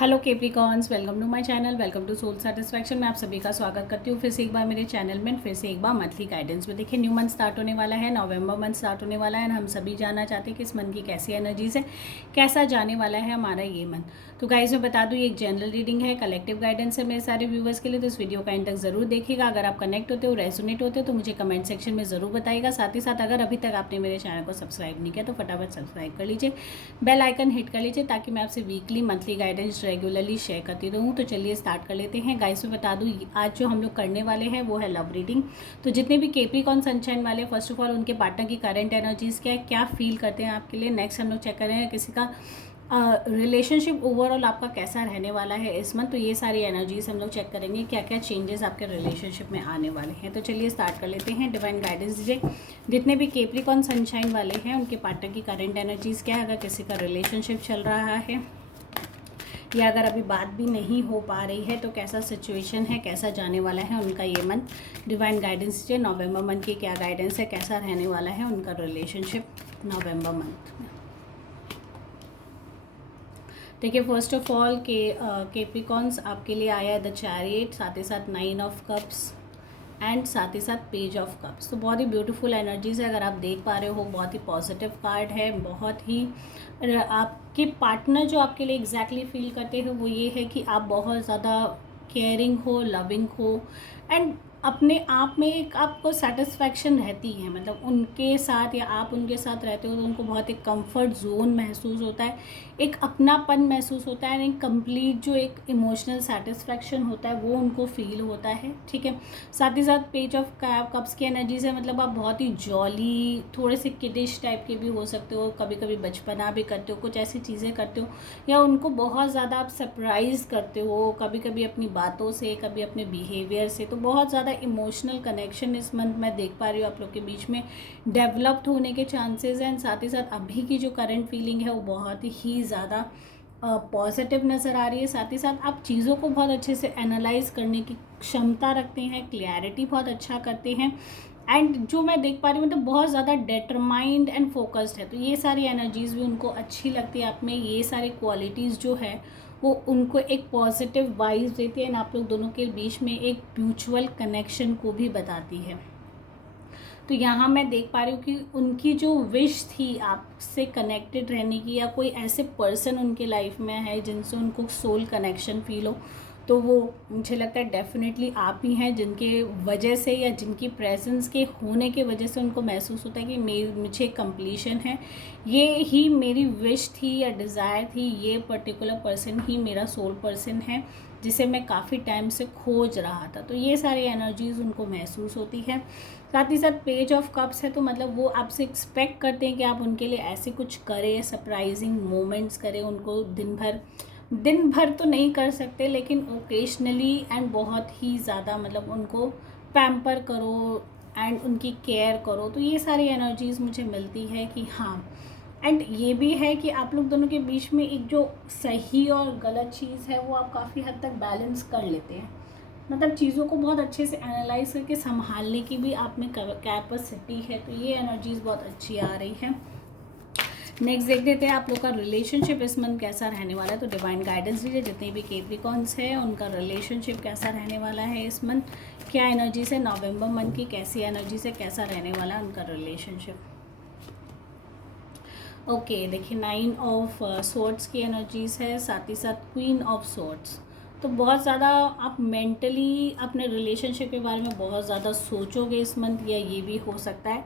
Hello Capricorns, welcome to my channel, welcome to soul satisfaction. मैं आप सभी का स्वागत करती हूँ फिर से एक बार मेरे चैनल में, फिर से एक बार मंथली गाइडेंस में। देखिए, न्यू मंथ स्टार्ट होने वाला है, नवंबर मंथ स्टार्ट होने वाला है और हम सभी जानना चाहते हैं कि इस मंथ की कैसी एनर्जीज है, कैसा जाने वाला है हमारा ये मंथ। तो गाइज मैं बता दूँ, ये एक जनरल रीडिंग है, कलेक्टिव गाइडेंस है मेरे सारे व्यूवर्स के लिए। तो इस वीडियो का एंड तक जरूर देखिएगा। अगर आप कनेक्ट होते हो, रेजोनेट होते हो तो मुझे कमेंट सेक्शन में ज़रूर बताइएगा। साथ ही साथ अगर अभी तक आपने मेरे चैनल को सब्सक्राइब नहीं किया तो फटाफट सब्सक्राइब कर लीजिए, बेल आइकन हिट कर लीजिए, ताकि मैं आपसे weekly monthly guidance regularly share करती रहूँ। तो चलिए स्टार्ट कर लेते हैं। गाइस मैं बता दूँ, आज जो हम लोग करने वाले हैं वो है लव रीडिंग। तो जितने भी कैप्रिकॉर्न सनशाइन वाले, फर्स्ट ऑफ ऑल उनके पार्टनर की करंट एनर्जीज क्या फील करते हैं आपके लिए। नेक्स्ट हम लोग चेक करेंगे किसी का रिलेशनशिप ओवरऑल आपका कैसा रहने वाला है इस मंथ। तो ये सारी एनर्जीज हम लोग चेक करेंगे, क्या क्या चेंजेस आपके रिलेशनशिप में आने वाले हैं। तो चलिए स्टार्ट कर लेते हैं। डिवाइन गाइडेंस दीजिए जितने भी कैप्रिकॉर्न सनशाइन वाले हैं उनके पार्टनर की करंट एनर्जीज क्या है। अगर किसी का रिलेशनशिप चल रहा है या अगर अभी बात भी नहीं हो पा रही है तो कैसा सिचुएशन है, कैसा जाने वाला है उनका ये मंथ। डिवाइन गाइडेंस दीजिए नवंबर मंथ की क्या गाइडेंस है, कैसा रहने वाला है उनका रिलेशनशिप नवंबर मंथ में। देखिए, फर्स्ट ऑफ ऑल कैप्रिकॉर्न्स आपके लिए आया है द चैरियट, साथ ही साथ 9 ऑफ कप्स एंड साथ ही साथ पेज ऑफ कप्स। तो बहुत ही ब्यूटीफुल एनर्जीज है, अगर आप देख पा रहे हो। बहुत ही पॉजिटिव कार्ड है, बहुत ही आपके पार्टनर जो आपके लिए एग्जैक्टली फील करते हो वो ये है कि आप बहुत ज़्यादा केयरिंग हो, लविंग हो एंड अपने आप में एक आपको सेटिस्फैक्शन रहती है। मतलब उनके साथ या आप उनके साथ रहते हो तो उनको बहुत एक कंफर्ट जोन महसूस होता है, एक अपनापन महसूस होता है, एक कंप्लीट जो एक इमोशनल सेटिस्फैक्शन होता है वो उनको फील होता है। ठीक है, साथ ही साथ पेज ऑफ कप्स की एनर्जीज है, मतलब आप बहुत ही जॉली, थोड़े से किडिश टाइप के भी हो सकते हो, कभी कभी बचपना भी करते हो, कुछ ऐसी चीज़ें करते हो या उनको बहुत ज़्यादा आप सरप्राइज़ करते हो, कभी कभी अपनी बातों से, कभी अपने बिहेवियर से। तो बहुत ज़्यादा इमोशनल कनेक्शन इस मंथ मैं देख पा रही हूँ आप लोग के बीच में डेवलप्ड होने के चांसेस हैं। साथ ही साथ अभी की जो करंट फीलिंग है वो बहुत ही ज़्यादा पॉजिटिव नज़र आ रही है। साथ ही साथ आप चीज़ों को बहुत अच्छे से एनालाइज करने की क्षमता रखते हैं, क्लैरिटी बहुत अच्छा करते हैं एंड जो मैं देख पा रही हूँ मतलब बहुत ज़्यादा डिटरमाइंड एंड फोकस्ड है। तो ये सारी एनर्जीज़ भी उनको अच्छी लगती है आप में। ये सारी क्वालिटीज़ जो है वो उनको एक पॉजिटिव वाइब्स देती है एंड आप लोग दोनों के बीच में एक म्यूचुअल कनेक्शन को भी बताती है। तो यहाँ मैं देख पा रही हूँ कि उनकी जो विश थी आपसे कनेक्टेड रहने की, या कोई ऐसे पर्सन उनके लाइफ में है जिनसे उनको सोल कनेक्शन फील हो, तो वो मुझे लगता है डेफिनेटली आप ही हैं, जिनके वजह से या जिनकी प्रेजेंस के होने के वजह से उनको महसूस होता है कि मुझे कंप्लीशन है, ये ही मेरी विश थी या डिज़ायर थी, ये पर्टिकुलर पर्सन ही मेरा सोल पर्सन है जिसे मैं काफ़ी टाइम से खोज रहा था। तो ये सारी एनर्जीज़ उनको महसूस होती है। साथ ही साथ पेज ऑफ कप्स है, तो मतलब वो आपसे एक्सपेक्ट करते हैं कि आप उनके लिए ऐसे कुछ करें, सरप्राइजिंग मोमेंट्स करें, उनको दिन भर तो नहीं कर सकते लेकिन ओकेशनली एंड बहुत ही ज़्यादा मतलब उनको पैम्पर करो एंड उनकी केयर करो। तो ये सारी एनर्जीज़ मुझे मिलती है कि हाँ, एंड ये भी है कि आप लोग दोनों के बीच में एक जो सही और गलत चीज़ है वो आप काफ़ी हद तक बैलेंस कर लेते हैं। मतलब चीज़ों को बहुत अच्छे से एनालाइज करके संभालने की भी आप में कैपेसिटी है। तो ये एनर्जीज़ बहुत अच्छी आ रही है। नेक्स्ट देख देते हैं आप लोग का रिलेशनशिप इस मंथ कैसा रहने वाला है। तो डिवाइन गाइडेंस दीजिए जितने भी कैप्रिकॉर्न्स है उनका रिलेशनशिप कैसा रहने वाला है इस मंथ, क्या एनर्जी से नवंबर मंथ की कैसी एनर्जी से कैसा रहने वाला है उनका रिलेशनशिप। ओके, देखिए 9 ऑफ स्वॉर्ड्स की एनर्जीज है, साथ ही साथ क्वीन ऑफ स्वॉर्ड्स। तो बहुत ज़्यादा आप मेंटली अपने रिलेशनशिप के बारे में बहुत ज़्यादा सोचोगे इस मंथ, या ये भी हो सकता है।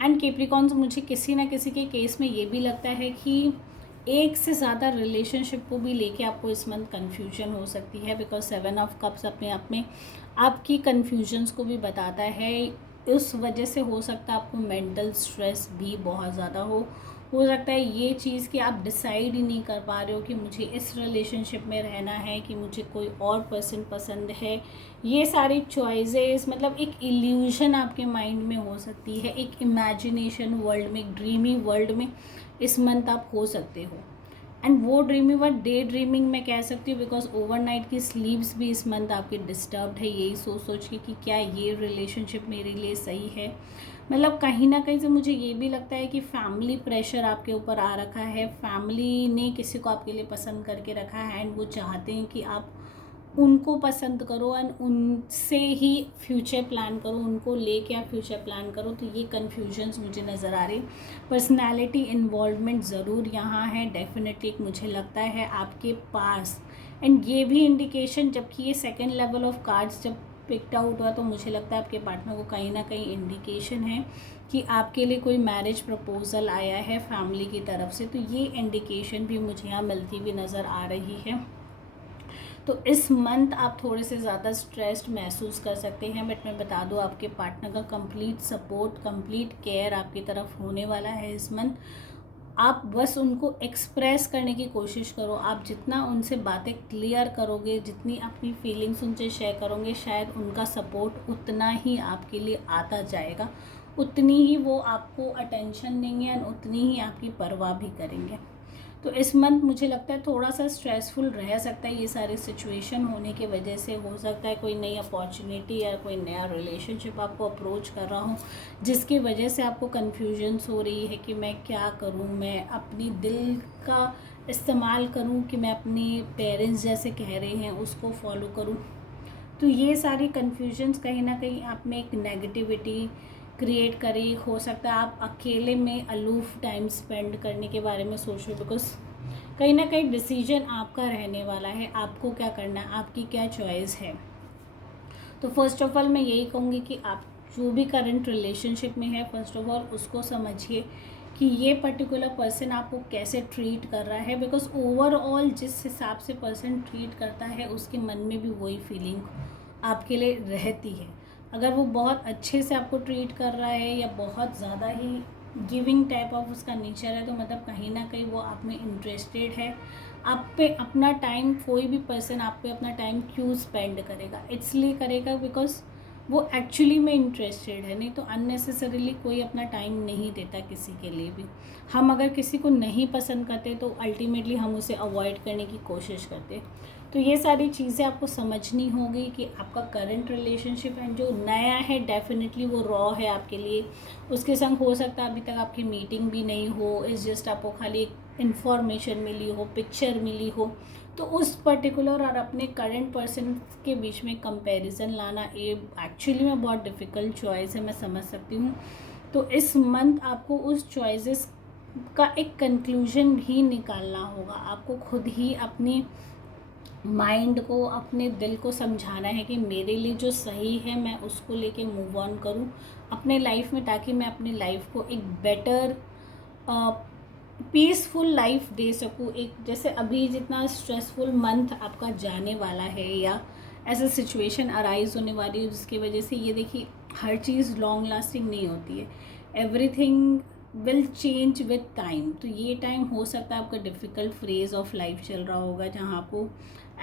एंड कैप्रिकॉर्न्स, मुझे किसी ना किसी के केस में ये भी लगता है कि एक से ज़्यादा रिलेशनशिप को भी लेके आपको इस मंथ कन्फ्यूजन हो सकती है, बिकॉज 7 ऑफ कप्स अपने आप में आपकी कन्फ्यूजन्स को भी बताता है। उस वजह से हो सकता है आपको मेंटल स्ट्रेस भी बहुत ज़्यादा हो सकता है ये चीज़ कि आप डिसाइड ही नहीं कर पा रहे हो कि मुझे इस रिलेशनशिप में रहना है कि मुझे कोई और पर्सन पसंद है। ये सारी चॉइसेस मतलब एक इल्यूशन आपके माइंड में हो सकती है, एक इमेजिनेशन वर्ल्ड में, एक ड्रीमी वर्ल्ड में इस मंथ आप हो सकते हो। एंड वो ड्रीमी वर्ड डे ड्रीमिंग मैं कह सकती हूँ, बिकॉज ओवरनाइट की स्लीप्स भी इस मंथ आपकी डिस्टर्ब्ड है, यही सोच सोच के कि क्या ये रिलेशनशिप मेरे लिए सही है। मतलब कहीं ना कहीं से मुझे ये भी लगता है कि फैमिली प्रेशर आपके ऊपर आ रखा है, फैमिली ने किसी को आपके लिए पसंद करके रखा है एंड वो चाहते हैं कि आप उनको पसंद करो एंड उनसे ही फ्यूचर प्लान करो, उनको लेके आप फ्यूचर प्लान करो। तो ये कन्फ्यूजन्स मुझे नज़र आ रही। पर्सनैलिटी इन्वॉल्वमेंट ज़रूर यहाँ है, डेफिनेटली एक मुझे लगता है आपके पास। एंड ये भी इंडिकेशन, जबकि ये सेकेंड लेवल ऑफ कार्ड्स जब पिक्ड आउट हुआ, तो मुझे लगता है आपके पार्टनर को कहीं ना कहीं इंडिकेशन है कि आपके लिए कोई मैरिज प्रपोजल आया है फैमिली की तरफ से। तो ये इंडिकेशन भी मुझे यहाँ मिलती हुई नज़र आ रही है। तो इस मंथ आप थोड़े से ज़्यादा स्ट्रेस्ड महसूस कर सकते हैं, बट मैं बता दूँ आपके पार्टनर का कंप्लीट सपोर्ट, कंप्लीट केयर आपकी तरफ होने वाला है इस मंथ। आप बस उनको एक्सप्रेस करने की कोशिश करो। आप जितना उनसे बातें क्लियर करोगे, जितनी अपनी फीलिंग्स उनसे शेयर करोगे, शायद उनका सपोर्ट उतना ही आपके लिए आता जाएगा, उतनी ही वो आपको अटेंशन देंगे और उतनी ही आपकी परवाह भी करेंगे। तो इस मंथ मुझे लगता है थोड़ा सा स्ट्रेसफुल रह सकता है, ये सारी सिचुएशन होने की वजह से। हो सकता है कोई नई अपॉर्चुनिटी या कोई नया रिलेशनशिप आपको अप्रोच कर रहा हूँ, जिसकी वजह से आपको कन्फ्यूजन्स हो रही है कि मैं क्या करूँ, मैं अपनी दिल का इस्तेमाल करूँ कि मैं अपने पेरेंट्स जैसे कह रहे हैं उसको फॉलो करूँ। तो ये सारी कन्फ्यूजन्स कहीं ना कहीं आप में एक नेगेटिविटी क्रिएट करी। हो सकता है आप अकेले में अलूफ टाइम स्पेंड करने के बारे में सोच रहे हो, बिकॉज कहीं ना कहीं डिसीजन आपका रहने वाला है, आपको क्या करना है, आपकी क्या चॉइस है। तो फर्स्ट ऑफ ऑल मैं यही कहूँगी कि आप जो भी करंट रिलेशनशिप में है, फर्स्ट ऑफ ऑल उसको समझिए कि ये पर्टिकुलर पर्सन आपको कैसे ट्रीट कर रहा है, बिकॉज ओवरऑल जिस हिसाब से पर्सन ट्रीट करता है उसके मन में भी वही फीलिंग आपके लिए रहती है। अगर वो बहुत अच्छे से आपको ट्रीट कर रहा है या बहुत ज़्यादा ही गिविंग टाइप ऑफ उसका नेचर है, तो मतलब कहीं ना कहीं वो आप में इंटरेस्टेड है। आप पे अपना टाइम, कोई भी पर्सन आप पे अपना टाइम क्यों स्पेंड करेगा, इसलिए करेगा बिकॉज वो एक्चुअली में इंटरेस्टेड है। नहीं तो अननेसेसरीली कोई अपना टाइम नहीं देता किसी के लिए भी। हम अगर किसी को नहीं पसंद करते तो अल्टीमेटली हम उसे अवॉइड करने की कोशिश करते। तो ये सारी चीज़ें आपको समझनी होगी कि आपका करंट रिलेशनशिप है जो नया है, डेफिनेटली वो रॉ है आपके लिए। उसके संग हो सकता है अभी तक आपकी मीटिंग भी नहीं हो, इस जस्ट आपको खाली एक इन्फॉर्मेशन मिली हो, पिक्चर मिली हो। तो उस पर्टिकुलर और अपने करंट पर्सन के बीच में कंपैरिजन लाना ये एक्चुअली में बहुत डिफ़िकल्ट चॉइस है, मैं समझ सकती हूँ। तो इस मंथ आपको उस चॉइसेस का एक कंक्लूजन भी निकालना होगा। आपको खुद ही अपनी माइंड को, अपने दिल को समझाना है कि मेरे लिए जो सही है मैं उसको लेके मूव ऑन करूँ अपने लाइफ में, ताकि मैं अपनी लाइफ को एक बेटर पीसफुल लाइफ दे सकूँ। एक जैसे अभी जितना स्ट्रेसफुल मंथ आपका जाने वाला है या ऐसा सिचुएशन अराइज होने वाली है जिसकी वजह से, ये देखिए हर चीज़ लॉन्ग लास्टिंग नहीं होती है, everything will change with time. तो ये टाइम हो सकता है आपका डिफ़िकल्ट फेज ऑफ लाइफ चल रहा होगा जहाँ आपको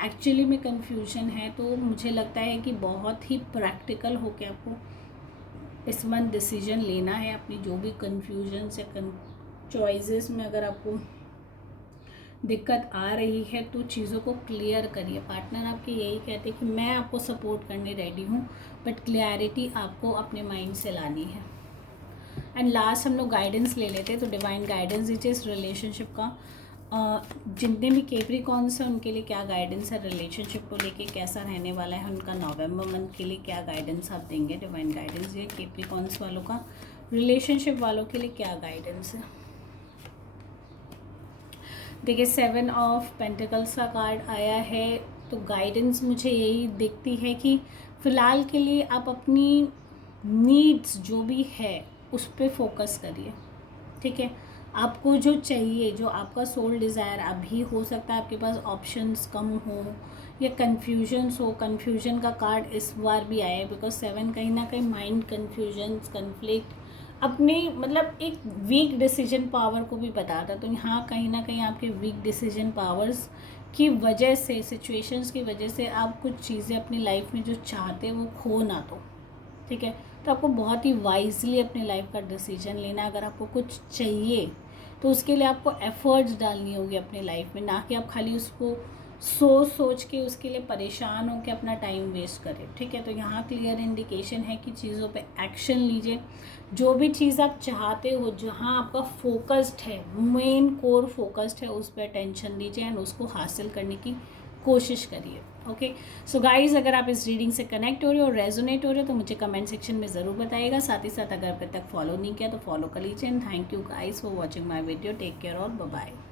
एक्चुअली में कन्फ्यूजन है। तो मुझे लगता है कि बहुत ही प्रैक्टिकल होकर आपको इस मंथ डिसीजन लेना है अपनी जो भी कन्फ्यूजन से चॉइसेस में। अगर आपको दिक्कत आ रही है तो चीज़ों को क्लियर करिए। पार्टनर आपके यही कहते हैं कि मैं आपको सपोर्ट करने रेडी हूँ, बट क्लैरिटी आपको अपने माइंड से लानी है। एंड लास्ट हम लोग गाइडेंस ले लेते हैं। तो डिवाइन गाइडेंस दीजिए इस रिलेशनशिप का। जितने भी कैप्रिकॉर्न्स हैं उनके लिए क्या गाइडेंस है, रिलेशनशिप को लेके कैसा रहने वाला है उनका, नवंबर मंथ के लिए क्या गाइडेंस आप देंगे। डिवाइन गाइडेंस ये कैप्रिकॉर्न्स वालों का, रिलेशनशिप वालों के लिए क्या गाइडेंस है। देखिए 7 ऑफ पेंटिकल्स का कार्ड आया है। तो गाइडेंस मुझे यही दिखती है कि फ़िलहाल के लिए आप अपनी नीड्स जो भी है उस पर फोकस करिए, ठीक है। आपको जो चाहिए, जो आपका सोल डिज़ायर, अभी हो सकता है आपके पास ऑप्शंस कम हो या कन्फ्यूजन्स हो। कन्फ्यूजन का कार्ड इस बार भी आया है बिकॉज 7 कहीं ना कहीं माइंड कन्फ्यूजन्स, कन्फ्लिक्ट, अपने मतलब एक वीक डिसीजन पावर को भी बताता। तो यहाँ कहीं ना कहीं आपके वीक डिसीजन पावर्स की वजह से, सिचुएशंस की वजह से आप कुछ चीज़ें अपनी लाइफ में जो चाहते हैं वो खो ना दो, ठीक है। तो आपको बहुत ही वाइजली अपनी लाइफ का डिसीजन लेना। अगर आपको कुछ चाहिए तो उसके लिए आपको एफर्ट्स डालनी होगी अपनी लाइफ में, ना कि आप खाली उसको सोच के उसके लिए परेशान हो के अपना टाइम वेस्ट करें, ठीक है। तो यहाँ क्लियर इंडिकेशन है कि चीज़ों पे एक्शन लीजिए। जो भी चीज़ आप चाहते हो, जहाँ आपका फोकस्ड है, मेन कोर फोकस्ड है, उस पर अटेंशन दीजिए एंड उसको हासिल करने की कोशिश करिए। ओके, सो गाइज, अगर आप इस रीडिंग से कनेक्ट हो रहे हो और रेजोनेट हो रहे हो तो मुझे कमेंट सेक्शन में ज़रूर बताइएगा। साथ ही साथ अगर अभी तक फॉलो नहीं किया तो फॉलो कर लीजिए। And thank you guys for watching my video. Take care और बाय बाय।